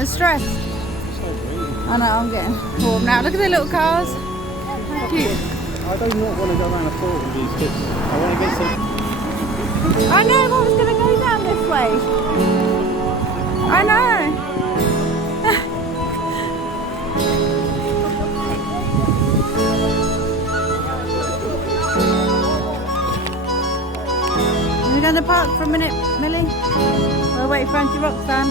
getting stressed. I know, I'm getting warm now. Look at the little cars. How cute. I do not want to go around a fort with these kids. I want to get some... I know, Mum's going to go down this way. I know. We're going to park for a minute, Millie. We'll wait for Auntie Roxanne.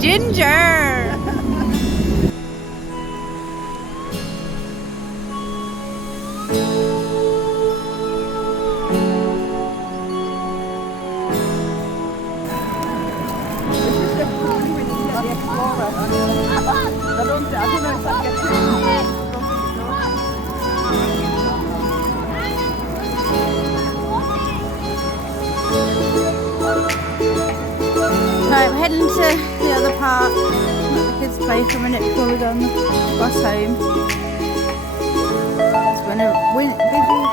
Ginger! Right, we're heading to the other park. Let the kids play for a minute before we go on the bus home. It's been a busy